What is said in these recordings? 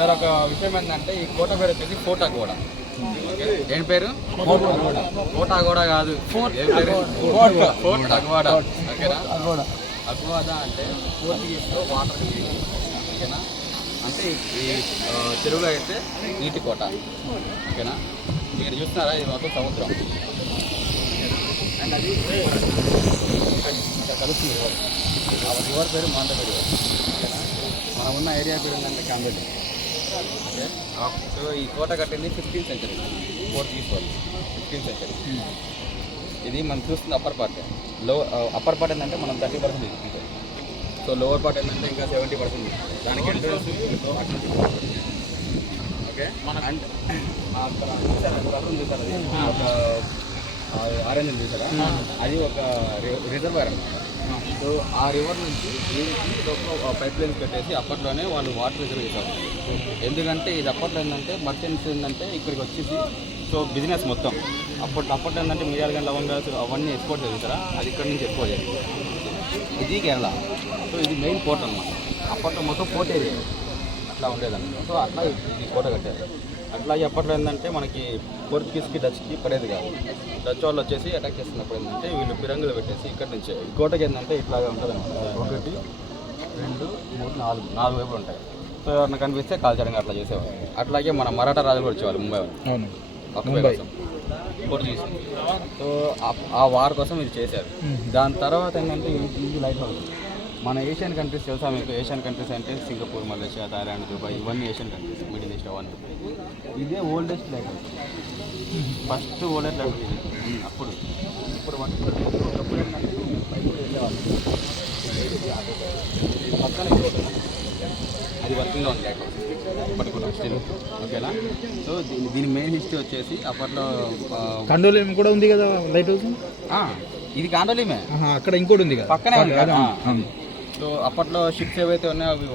Sir ఒక విషయం ఏంటంటే ఈ కోట పేరు వచ్చేసి కోట గోడ. ఏం పేరు? కోట గోడ. కాదు అగవాడ ఓకేనా? అగవాడ అంటే పోర్చుగీస్లో వాటర్ ఓకేనా? అంటే ఈ చెరువులో అయితే నీటి కోట. ఓకేనా? మీరు చూస్తున్నారా? ఇది మొత్తం సముద్రం. అండ్ అది ఇక్కడ కలుస్తుంది రివర్ ఆ రివర్ పేరు రివర్ ఓకేనా? మనం ఉన్న ఏరియా పేరు ఏంటంటే సో ఈ కోట కట్టింది ఫిఫ్టీన్ సెంచరీ. పోర్చుగీస్ వాళ్ళు ఫిఫ్టీన్ సెంచరీ ఇది మనం చూస్తుంది అప్పర్ పార్ట్లో అప్పర్ పార్ట్ ఏంటంటే మనం థర్టీ పర్సెంట్ తీసుకుంటాం సో లోవర్ పార్ట్ ఏంటంటే ఇంకా సెవెంటీ పర్సెంట్ దానికి ఎంట్రన్స్ ఓకే అండ్ అక్కడ చూసారా? కలర్ ఉంది సార్ అది? ఒక ఆరెంజ్ ఉంది చూసారా? అది ఒక రిజర్వాయర్ అన్నమాట. సో ఆ రివర్ నుంచి దీనికి ఒక పైప్ లైన్ కట్టేసి అప్పట్లోనే వాళ్ళు వాటర్ రిజర్వ్ చేశారు. ఎందుకంటే ఇది అప్పట్లో ఏంటంటే మర్చెంట్స్ ఏంటంటే ఇక్కడికి వచ్చేసి సో బిజినెస్ మొత్తం. అప్పట్లో అప్పట్లో ఏంటంటే మిరియాల గంటల లవంగాలు అవన్నీ ఎక్స్పోర్ట్ చేస్తారా అది ఇక్కడ నుంచి ఎక్స్పోర్ట్ చేస్తారు ఇది కేరళ. సో ఇది మెయిన్ పోర్ట్ అనమాట అప్పట్లో మొత్తం పోర్ట్ ఏరియా అట్లా ఉండేదన్నమాట. సో అట్లా ఇది కోట కట్టారు. అట్లాగే అప్పట్లో ఏంటంటే మనకి పోర్చుగీస్కి డచ్కి పడేది కాదు. డచ్ వాళ్ళు వచ్చేసి అటాక్ చేస్తున్నప్పుడు ఏంటంటే వీళ్ళు పిరంగులు పెట్టేసి ఇక్కడ నుంచే ఈ కోటకి ఏంటంటే ఇట్లాగా ఉంటుంది ఒకటి రెండు మూడు నాలుగు. నాలుగు వైపులు ఉంటాయి. సో ఎవరిని కనిపిస్తే కాల్చడం అట్లా చేసేవారు అట్లాగే మన మరాఠా రాజులు కూడా వచ్చేవాళ్ళు ముంబై వాళ్ళు. కోసం. పోర్చుగీస్. సో ఆ- వార్ కోసం ఇది చేశారు. దాని తర్వాత ఏంటంటే ఇది లైట్ హౌస్ మన ఏషియన్ కంట్రీస్ తెలుసా మీకు? ఏషియన్ కంట్రీస్ అంటే సింగపూర్ మలేషియా థాయిలాండ్ దుబాయ్ ఇవన్నీ ఏషియన్ కంట్రీస్ మిడిల్ ఈస్ట్ అవన్నీ. ఇదే oldest house first oldest house ఇది. అప్పుడు. ఇప్పుడు ఒకప్పుడు ఏంటంటే పక్కన. అది వర్కింగ్లో ఉంది ఇప్పటికి కూడా స్టిల్ ఓకేనా సో దీని దీని మెయిన్ హిస్టరీ వచ్చేసి అప్పట్లో కండోలేం కూడా ఉంది కదా లైట్ హౌస్ ఆ, ఇది కాండోలీమే అక్కడ ఇంకోటి ఉంది కదా. పక్కనే ఉంది. సో అప్పట్లో షిప్స్ ఏవైతే ఉన్నాయో అవి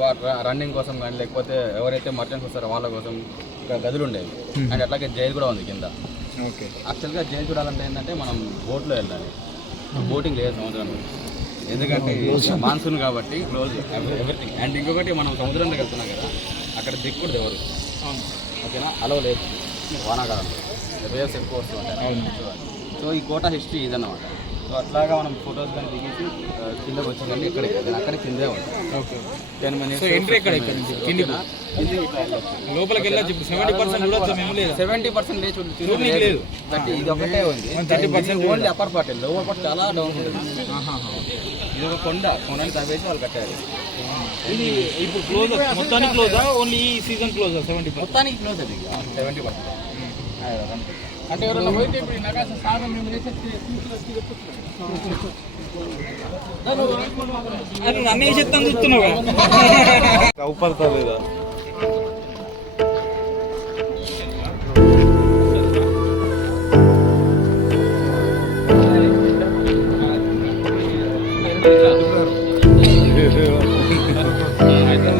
రన్నింగ్ కోసం కానీ లేకపోతే ఎవరైతే మర్చెంట్స్ వస్తారో వాళ్ళ కోసం ఇక్కడ గదులు ఉండేవి. అండ్ అట్లాగే జైలు కూడా ఉంది కింద. ఓకే. యాక్చువల్గా జైలు చూడాలంటే ఏంటంటే మనం బోట్లో వెళ్ళాలి. బోటింగ్ లేదు సముద్రంలో ఎందుకంటే మాన్సూన్ కాబట్టి క్లోజ్ ఎవ్రీథింగ్ అండ్ ఇంకొకటి మనం సముద్రంలోకి వెళ్తున్నాం కదా అక్కడ దిక్కుడు ఎవరు? ఓకేనా? అలో లేదు. వానాకాలం. వేవ్స్ ఎక్కువ వస్తూ ఉంటాయి. సో ఈ కోట హిస్టరీ ఇదన్నమాట. సో అట్లాగా మనం ఫొటోస్ కానీ దిగేసి కిందకి వచ్చి కానీ ఇక్కడికి నేను అక్కడ కిందే ఉంటాను okay. Ten minutes so entry ఎక్కడ ఇక్కడ నుంచి? కిందికి? లోపలికి వెళ్ళచ్చు. ఇప్పుడు సెవెంటీ పర్సెంట్ కూడా మేము లేదు. సెవెంటీ పర్సెంట్ లేచి చూడనీకి లేదు. థర్టీ ఇది ఒకటే ఉంది. 30% only upper part lower part చాలా డౌన్ ఉంటుంది. ఇది ఒక కొండ. కొండని తవ్వేసి వాళ్ళు కట్టారు. ఇది ఇప్పుడు క్లోజ్ మొత్తానికి క్లోజా ఓన్లీ ఈ సీజన్ క్లోజా సెవెంటీ మొత్తానికి క్లోజ్ అది. సెవెంటీ పర్సెంట్ అంటే ఎవరైనా పోయితే ఇప్పుడు నగాస సాగం మేము వేసేస్తే అది నన్నే చెప్తాను చూస్తున్నావు అవుపడతా లేదా అయితే